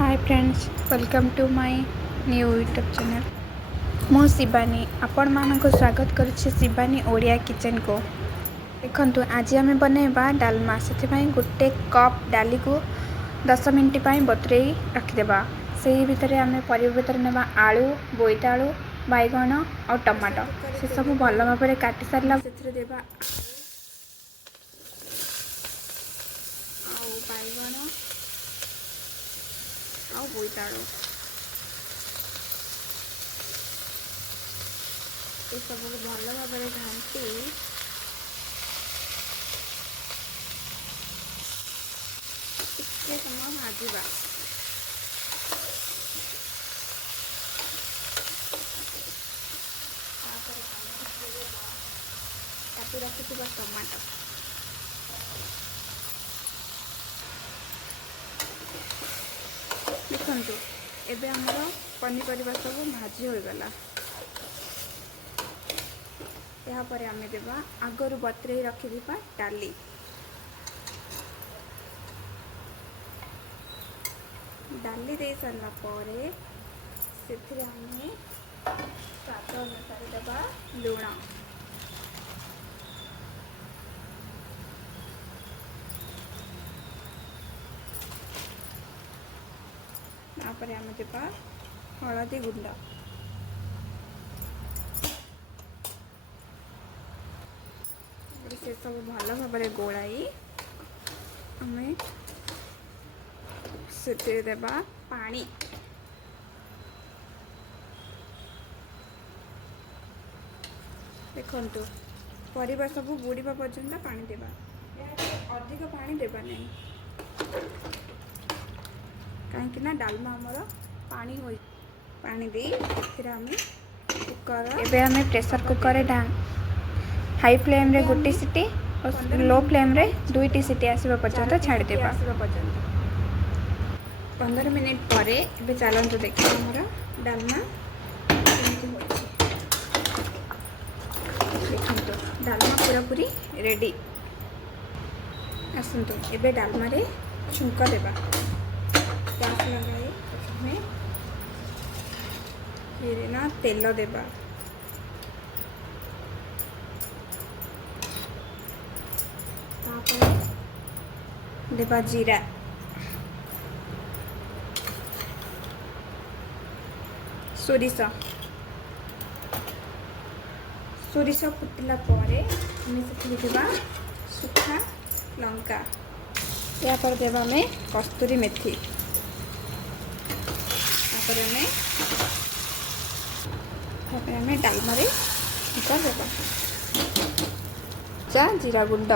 Hi friends, welcome to my new YouTube channel. मो शिवानी आपण मानक स्वागत करुच्छे शिवानी ओडिया किचन को। देखंतु आज आम बनैबा डालमा। से गोटे कप डाली को 10 मिनट बतुरई रखिदेबा। से भितर आम परिवा भितर नेबा आलू, बोईतालू, बैगण और टमाटो। से सब भल भाव काटि सारा देबा बैगण और बोईतालू ये सब भल भाव घाटी टे समय भाजवा। काटी रखि टमाटो देखु एबे हमर पनीपरिया सब भाजी हो गला। यहाँ पर आम देवा आगरू बतुरई रखिदा डाली। डाली दे सारा पर से स्वाद अनुसार देवा लुण, तापर आम देवा हलदी गुंड, से सब भल भाव गोलाई आम से देवा पानी। देखंतु परिवार सब बुड़ीबा पर्यंत पानी देवा। अधिक पानी देवा नहीं कहीं डालमा आमर पानी हो पानी दे आम कुकर एवं प्रेशर कुकर हाई फ्लेम रे गोटे सीटी और लो फ्लेम रे 2टी सीटी आसवा पर्यंत छाड़देवा। 15 मिनिट पर ए चलतु देखिए आमर डालमा देखो डालमा पूरा पूरी रेडी। आसतु एबे डालमा रे छुंक देवा। गैस लगाई फिर ना तेल देवा। देवा जीरा, सोरिष सोरिष फुटिला देवा सुखा लंका। या पर देवा में कस्तूरी मेथी। डालमा रे देवा जीरा गुंड।